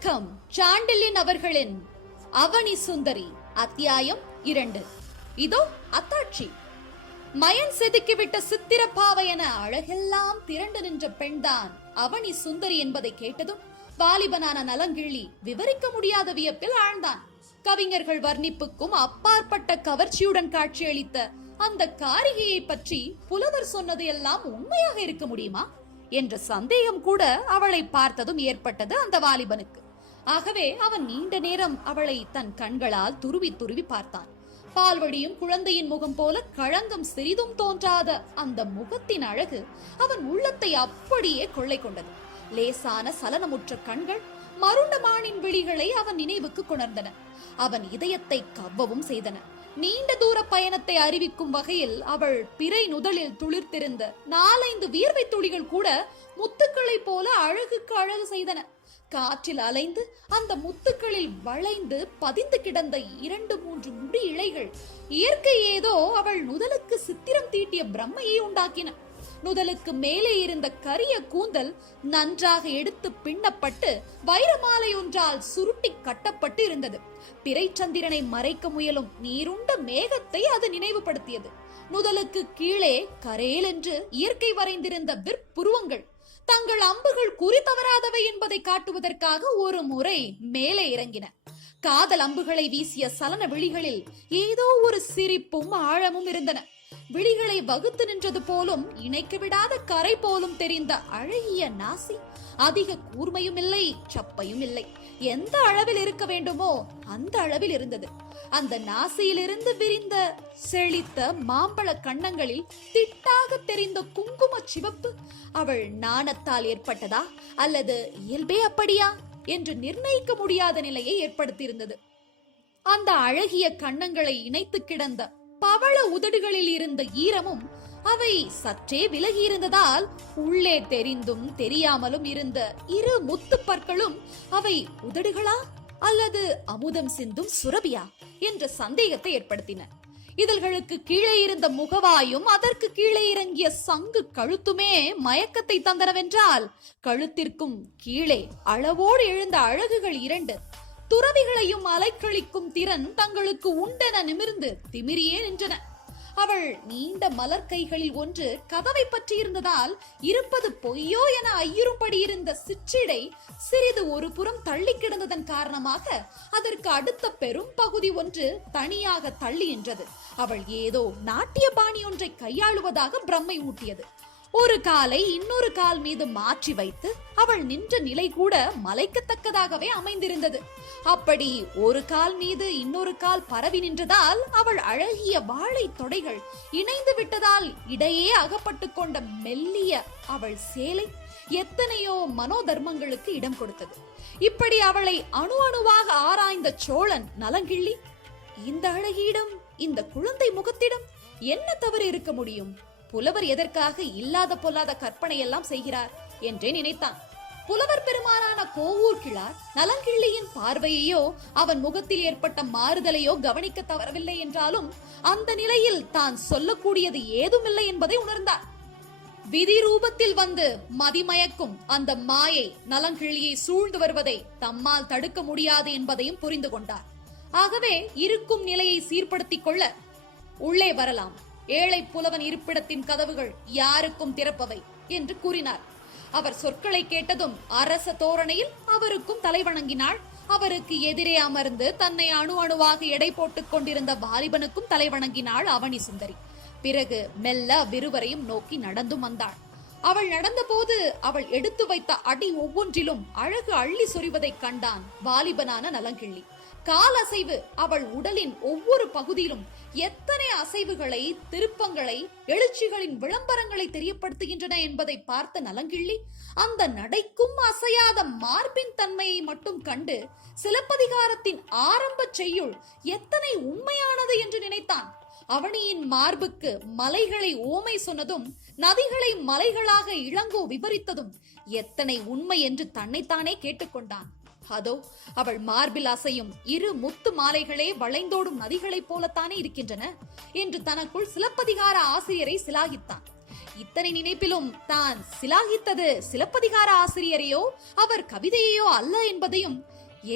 வணக்கம். சாண்டில்யன் அவர்களின் அவனி சுந்தரி அத்தியாயம் 2. இதோ அத்தாட்சி. மயன் செதுக்கிவிட்ட சித்திரப்பாவை என அழகெல்லாம் திரண்டு நின்ற பெண்தான் அவனி சுந்தரி என்பதை கேட்டதும் வாலிபனான நலங்கிள்ளி விவரிக்க முடியாத வியப்பில் ஆழ்ந்தான். கவிஞர்கள் வர்ணிப்புக்கும் அப்பாற்பட்ட கவர்ச்சியுடன் காட்சியளித்த அந்த காரிகையை பற்றி புலவர் சொன்னது எல்லாம் உண்மையாக இருக்க முடியுமா என்ற சந்தேகம் கூட அவளை பார்த்ததும் ஏற்பட்டது அந்த வாலிபனுக்கு. ஆகவே அவன் நீண்ட நேரம் அவளை தன் கண்களால் துருவி துருவி பார்த்தான். பால்வடியும் குழந்தையின் முகம் போல களங்கம் சிறிதும் தோன்றாத அந்த முகத்தின் அழகு அவன் உள்ளத்தை அப்படியே கொள்ளை கொண்டது. லேசான சலனமுற்ற கண்கள் மருண்டமானின் விழிகளை அவன் நினைவுக்கு கொணர்ந்தன. அவன் இதயத்தை கவ்வவும் செய்தன. நீண்ட தூர பயணத்தை அறிவிக்கும் வகையில் அவள் பிறை நுதலில் துளிர்த்திருந்த 4-5 வியர்வை துளிகள் கூட முத்துக்களை போல அழகுக்கு அழகு செய்தன. காற்றில் அலைந்து அந்த முத்துக்களில் வளைந்து பதிந்து கிடந்த 2-3 முடி இழைகள் இயற்கை ஏதோ அவள் நுதலுக்கு சித்திரம் தீட்டிய பிரம்மையை உண்டாக்கின. நுதலுக்கு மேலே இருந்த கரிய கூந்தல் நன்றாக எடுத்து பின்னப்பட்டு வைரமாலை ஒன்றால் சுருட்டி கட்டப்பட்டு இருந்தது. பிறைச்சந்திரனை மறைக்க முயலும் நீருண்ட மேகத்தை அது நினைவுபடுத்தியது. நுதலுக்கு கீழே கரேல் என்று இயற்கை வரைந்திருந்த விற்புருவங்கள் தங்கள் அம்புகள் குறி தவறாதவை என்பதை காட்டுவதற்காக ஒரு முறை மேலே இறங்கின. காதல் அம்புகளை வீசிய சலன விழிகளில் ஏதோ ஒரு சிரிப்பும் ஆழமும் இருந்தன. விழிகளை வகுத்து நின்றது போலும் இணைக்க விடாத கரை போலும் தெரிந்த அழகிய நாசி அதிக கூர்மையும் இல்லை, சப்பையும் இல்லை. எந்த அளவில் இருக்க வேண்டுமோ அந்த அளவில் இருந்தது. அந்த நாசியிலிருந்து விரிந்த செழித்த மாம்பழ கன்னங்களில் திட்டாக தெரிந்த குங்கும சிவப்பு அவள் நாணத்தால் ஏற்பட்டதா அல்லது இயல்பே அப்படியா என்று நிர்ணயிக்க முடியாத நிலையை ஏற்படுத்தியிருந்தது. அந்த அழகிய கன்னங்களை இணைத்து கிடந்த பவள உதடுகளில் இருந்த ஈரமும் அவை சற்றே விலகி இருந்ததால் உள்ளே தெரிந்தும் தெரியாமலும் இருந்த 2 முத்து பற்களும் அவை உதடுகளா அல்லது அமுதம் சிந்தும் சுரபியா என்ற சந்தேகத்தை ஏற்படுத்தின. இதழ்களுக்கு கீழே இருந்த முகவாயும் அதற்கு கீழே இறங்கிய சங்கு கழுத்துமே மயக்கத்தை தந்தனவென்றால் கழுத்திற்கும் கீழே அளவோடு எழுந்த அழகுகள் 2 துறவிகளையும் அலைக்கழிக்கும் திறன் தங்களுக்கு உண்டென நிமிர்ந்து திமிரியே நின்றன. அவள் நீண்ட மலர் கைகளில் ஒன்று கதவை பற்றி இருந்ததால் இருப்பது பொய்யோ என ஐயுறும்படி இருந்த சிற்றிடை சிறிது ஒரு புறம் தள்ளி கிடந்ததன் காரணமாக அதற்கு அடுத்த பெரும் பகுதி ஒன்று தனியாக தள்ளி நின்றது. அவள் ஏதோ நாட்டிய பாணி ஒன்றை கையாளுவதாக பிரம்மை ஊட்டியது. ஒரு காலை இன்னொரு கால் மீது மாற்றி வைத்து அவள் நின்ற நிலை கூட மலைக்கத்தக்கதாகவே அமைந்திருந்தது. அப்படி ஒரு கால் மீது இன்னொரு கால் பரவி நின்றதால் அவள் அழகிய வாழை தொடைகள் இணைந்து விட்டதால் இடையே அகப்பட்டு கொண்ட மெல்லிய அவள் சேலை எத்தனையோ மனோதர்மங்களுக்கு இடம் கொடுத்தது. இப்படி அவளை அணு அணுவாக ஆராய்ந்த சோழன் நலங்கிள்ளி, இந்த அழகியிடம் இந்த குழந்தை முகத்திடம் என்ன தவறு இருக்க முடியும்? புலவர் எதற்காக இல்லாத பொல்லாத கற்பனை எல்லாம் செய்கிறார் என்றே நினைத்தான். புலவர் பெருமானான கோவூர் கிழார் நலங்கிள்ளியின் பார்வையையோ அவன் முகத்தில் ஏற்பட்ட மாறுதலையோ கவனிக்க தவறவில்லை என்றாலும் அந்த நிலையில் தான் சொல்லக்கூடியது ஏதுமில்லை என்பதை உணர்ந்தார். விதி ரூபத்தில் வந்து மதிமயக்கும் அந்த மாயை நலங்கிள்ளியை சூழ்ந்து வருவதை தம்மால் தடுக்க முடியாது என்பதையும் புரிந்து கொண்டார். ஆகவே இருக்கும் நிலையை சீர்படுத்திக் கொள்ள உள்ளே வரலாம், ஏழை புலவன் இருப்பிடத்தின் கதவுகள் யாருக்கும் திறப்பவை என்று கூறினார். அவர் சொற்களை கேட்டதும் அரச தோரணையில் அவருக்கும் தலை வணங்கினாள். அவருக்கு எதிரே அமர்ந்து தன்னை அணு அணுவாக எடை போட்டுக் கொண்டிருந்த வாலிபனுக்கும் தலை வணங்கினாள் அவனி சுந்தரி. பிறகு மெல்ல விருவரையும் நோக்கி நடந்தும் வந்தாள். அவள் நடந்தபோது அவள் எடுத்து வைத்த அடி ஒவ்வொன்றிலும் அழகு அள்ளி சொரிவதை கண்டான் வாலிபனான நலங்கிள்ளி. கால் அசைவு அவள் உடலின் ஒவ்வொரு பகுதியிலும் எத்தனை அசைவுகளை, திருப்பங்களை, எழுச்சிகளின் விளம்பரங்களை தெரியப்படுத்துகின்றன என்பதை பார்த்த நலங்கிள்ளி அந்த நடைக்கும் அசையாத மார்பின் தன்மையை மட்டும் கண்டு சிலப்பதிகாரத்தின் ஆரம்ப செய்யுள் எத்தனை உண்மையானது என்று நினைத்தான். அவனியின் மார்புக்கு மலைகளை ஓமை சொன்னதும் நதிகளை மலைகளாக இளங்கோ விவரித்ததும் எத்தனை உண்மை என்று தன்னைத்தானே கேட்டுக்கொண்டான். அதோ அவள் மார்பில் அசையும் 2 முத்து மாலைகளே வளைந்தோடும் நதிகளைப் போலத்தானே இருக்கின்றன என்று தனக்குள் சிலப்பதிகார ஆசிரியரை சிலாகித்தான். இத்தனை நினைப்பிலும் தான் சிலாகித்தது சிலப்பதிகார ஆசிரியரையோ அவர் கவிதையோ அல்ல என்பதையும்,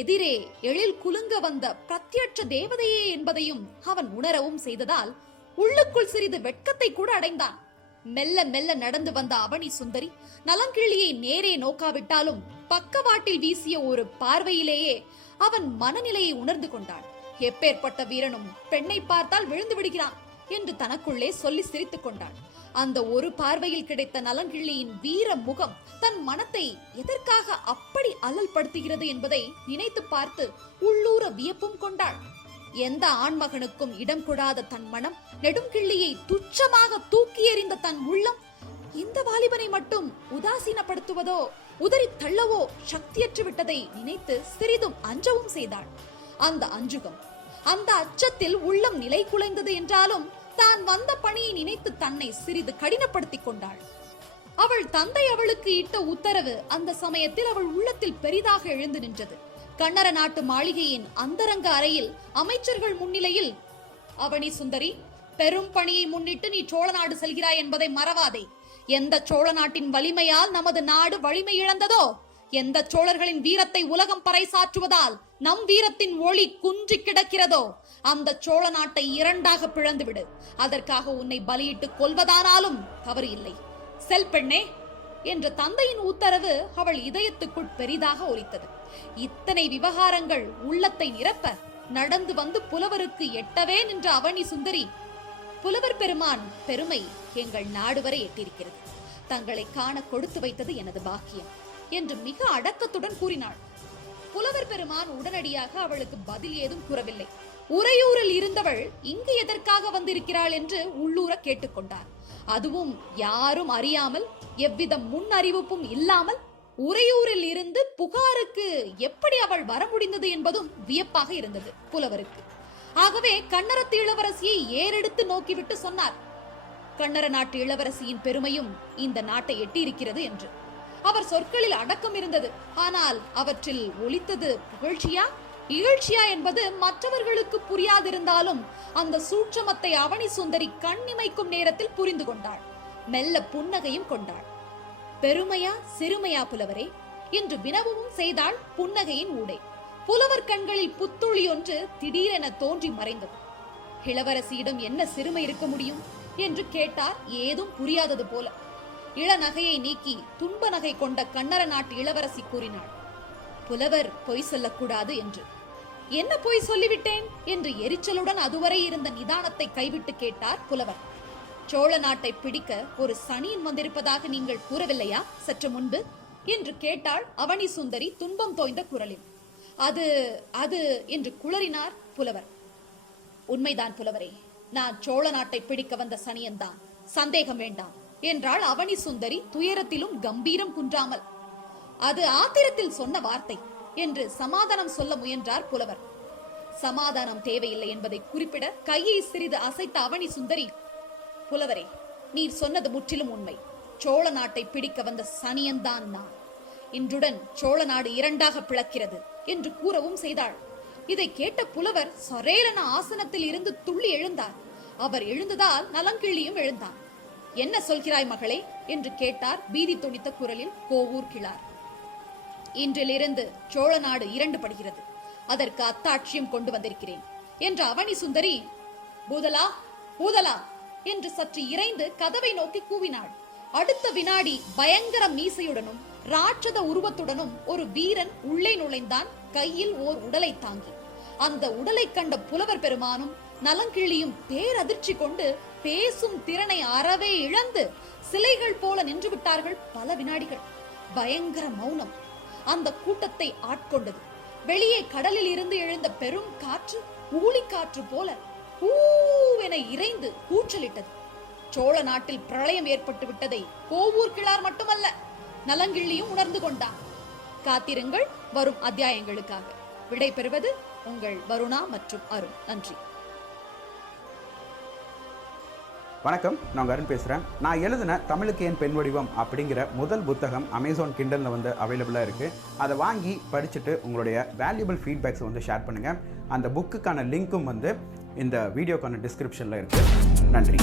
எதிரே எழில் குலுங்க வந்த பிரத்யட்ச தேவதையே என்பதையும் அவன் உணரவும் செய்ததால் உள்ளுக்குள் சிறிது வெட்கத்தை கூட அடைந்தான். மெல்ல மெல்ல நடந்து வந்த அவனி சுந்தரி நலங்கிள்ளியை நேரே நோக்காவிட்டாலும் பக்கவாட்டில் வீசிய ஒரு பார்வையிலேயே அவன் மனநிலையை உணர்ந்து கொண்டான். எப்பேற்பட்ட வீரனும் பெண்ணை பார்த்தால் விழுந்து விடுகிறான் என்று தனக்குள்ளே சொல்லி சிரித்துக் கொண்டான். அந்த ஒரு பார்வையில் கிடைத்த நலங்கிள்ளியின் வீர முகம் தன் மனத்தை எதற்காக அப்படி அல்லல் படுத்துகிறது என்பதை நினைத்து பார்த்து உள்ளூர வியப்பும் கொண்டாள். எந்த ஆண்மகனுக்கும் இடம் கொடாத தன் மனம் நெடுங்கிள்ளியை துச்சமாக தூக்கி எறிந்த தன் உள்ளம் இந்த வாலிபனை மட்டும் உதாசீனப்படுத்துவதோ உதறி தள்ளவோ சக்தியற்று விட்டதை நினைத்து சிறிதும் அஞ்சவும் செய்தாள். அந்த அஞ்சுகம், அந்த அச்சத்தில் உள்ளம் நிலை குலைந்தது என்றாலும் தான் வந்த பணியை நினைத்து தன்னை சிறிது கடினப்படுத்திக் கொண்டாள். அவள் தந்தை அவளுக்கு இட்ட உத்தரவு அந்த சமயத்தில் அவள் உள்ளத்தில் பெரிதாக எழுந்து நின்றது. கன்னர நாட்டு மாளிகையின் அந்தரங்க அறையில் அமைச்சர்கள் முன்னிலையில், அவனி சுந்தரி, பெரும் பணியை முன்னிட்டு நீ சோழ நாடு செல்கிறாய் என்பதை மறவாதே. எந்த சோழ நாட்டின் வலிமையால் நமது நாடு வலிமை இழந்ததோ, எந்த சோழர்களின் வீரத்தை உலகம் பறைசாற்றுவதால் நம் வீரத்தின் ஒளி குன்றி கிடக்கிறதோ, அந்த சோழ நாட்டை இரண்டாக பிளந்துவிடு. அதற்காக உன்னை பலியிட்டு கொல்வதானாலும் தவறு இல்லை. செல் பெண்ணே என்ற தந்தையின் உத்தரவு அவள் இதயத்துக்குள் பெரிதாக ஒலித்தது. இத்தனை விவகாரங்கள் உள்ளத்தை நிரப்ப நடந்து வந்து புலவருக்கு எட்டவே நின்ற அவனி சுந்தரி, புலவர் பெருமான் பெருமை எங்கள் நாடு வரை எட்டிருக்கிறது. தங்களை காண கொடுத்து வைத்தது எனது பாக்கியம் என்று மிக அடக்கத்துடன் கூறினாள். புலவர் பெருமான் உடனடியாக அவளுக்கு பதில் ஏதும் கூறவில்லை. உறையூரில் இருந்தவள் இங்கு எதற்காக வந்திருக்கிறாள் என்று உள்ளூர கேட்டுக்கொண்டார். அதுவும் யாரும் அறியாமல், எவ்வித முன் அறிவிப்பும் இல்லாமல் உறையூரில் இருந்து புகாருக்கு எப்படி அவள் வர முடிந்தது என்பதும் வியப்பாக இருந்தது புலவருக்கு. ஆகவே கன்னரத்து இளவரசியை ஏறெடுத்து நோக்கிவிட்டு சொன்னார், கன்னர நாட்டு இளவரசியின் பெருமையும் இந்த நாட்டை எட்டியிருக்கிறது என்று. அவர் சொற்களில் அடக்கம் இருந்தது. ஆனால் அவற்றில் ஒலித்தது புகழ்ச்சியா இகழ்ச்சியா என்பது மற்றவர்களுக்கு புரியாதிருந்தாலும் அந்த சூட்சமத்தை அவனி சுந்தரி கண்ணிமைக்கும் நேரத்தில் புரிந்து கொண்டாள். மெல்ல புன்னகையும் கொண்டாள். பெருமையா சிறுமையா புலவரே என்று வினவும் செய்தாள் புன்னகையின் ஊடே. புலவர் கண்களில் புத்துளி ஒன்று திடீரென தோன்றி மறைந்தது. இளவரசியிடம் என்ன சிறுமை இருக்க முடியும் என்று கேட்டார் ஏதும் புரியாதது போல. இளநகையை நீக்கி துன்ப நகை கொண்ட கன்னர நாட்டு இளவரசி கூறினாள், புலவர் பொய் சொல்லக்கூடாது என்று. என்ன பொய் சொல்லிவிட்டேன் என்று எரிச்சலுடன் அதுவரை இருந்த நிதானத்தை கைவிட்டு கேட்டார் புலவர். சோழ நாட்டை பிடிக்க ஒரு சனியன் வந்திருப்பதாக நீங்கள் கூறவில்லையா சற்று முன்பு என்று கேட்டாள் அவனி சுந்தரி துன்பம் தோய்ந்த குரலில். அது அது என்று குளறினார் புலவர். உண்மைதான் புலவரே, நான் சோழ நாட்டை பிடிக்க வந்த சனியன் தான், சந்தேகம் வேண்டாம் என்றாள் அவனி சுந்தரி துயரத்திலும் கம்பீரம் குன்றாமல். அது ஆத்திரத்தில் சொன்ன வார்த்தை என்று சமாதானம் சொல்ல முயன்றார் புலவர். சமாதானம் தேவையில்லை என்பதை குறிப்பிட கையை சிறிது அசைத்த அவனி சுந்தரி, புலவரே, நீர் சொன்னது முற்றிலும் உண்மை. சோழ நாட்டை பிடிக்க வந்த சனியன்தான் நான். இன்றுடன் சோழ நாடு இரண்டாக பிளக்கிறது என்று கூறவும் செய்தாள். இதை கேட்ட புலவர் சரேலன ஆசனத்தில் இருந்து துள்ளி எழுந்தார். அவர் எழுந்ததால் நலங்கிள்ளியும் எழுந்தான். என்ன சொல்கிறாய் மகளே என்று கேட்டார் பீதி துணித்த குரலில் கோவூர் கிழார். இன்றிலிருந்து சோழ நாடு இரண்டு படுகிறது. அதற்கு அத்தாட்சியம் கொண்டு வந்திருக்கிறேன் என்ற அவனி சுந்தரி, பூதலா பூதலா என்று சற்று இறைந்து கதவை நோக்கி கூவினாள். அடுத்த வினாடி பயங்கர மீசையுடனும் ராட்சத உருவத்துடனும் ஒரு வீரன் உள்ளே நுழைந்தான், கையில் ஓர் உடலை தாங்கி. அந்த உடலை கண்ட புலவர் பெருமானும் நலங்கிள்ளியும் பேரதிர்ச்சி கொண்டு பேசும் திறனை அறவே இழந்து சிலைகள் போல நின்று விட்டார்கள். பல வினாடிகள் பயங்கர மௌனம் அந்த கூட்டத்தை ஆட்கொண்டது. வெளியே கடலில் இருந்து எழுந்த பெரும் காற்று ஊழிக்காற்று போல ஊவென இறைந்து கூச்சலிட்டது. சோழ நாட்டில் பிரளயம் ஏற்பட்டு விட்டதை கோவூர் கிழார் மட்டுமல்ல, நலங்கிள்ளியும் உணர்ந்து கொண்டான். காத்திருங்கள் வரும் அத்தியாயங்களுக்காக. விடை பெறுவது உங்கள் வருணா மற்றும் அருண். நன்றி. வணக்கம், நான் அருண் பேசுகிறேன். நான் எழுதின தமிழுக்கு ஏன் பெண் வடிவம் அப்படிங்கிற முதல் புத்தகம் அமேசான் கிண்டலில் வந்து அவைலபிளாக இருக்குது. அதை வாங்கி படிச்சுட்டு உங்களுடைய வேல்யூபிள் ஃபீட்பேக்ஸை வந்து ஷேர் பண்ணுங்கள். அந்த புக்குக்கான லிங்க்கும் வந்து இந்த வீடியோக்கான டிஸ்கிரிப்ஷனில் இருக்குது. நன்றி.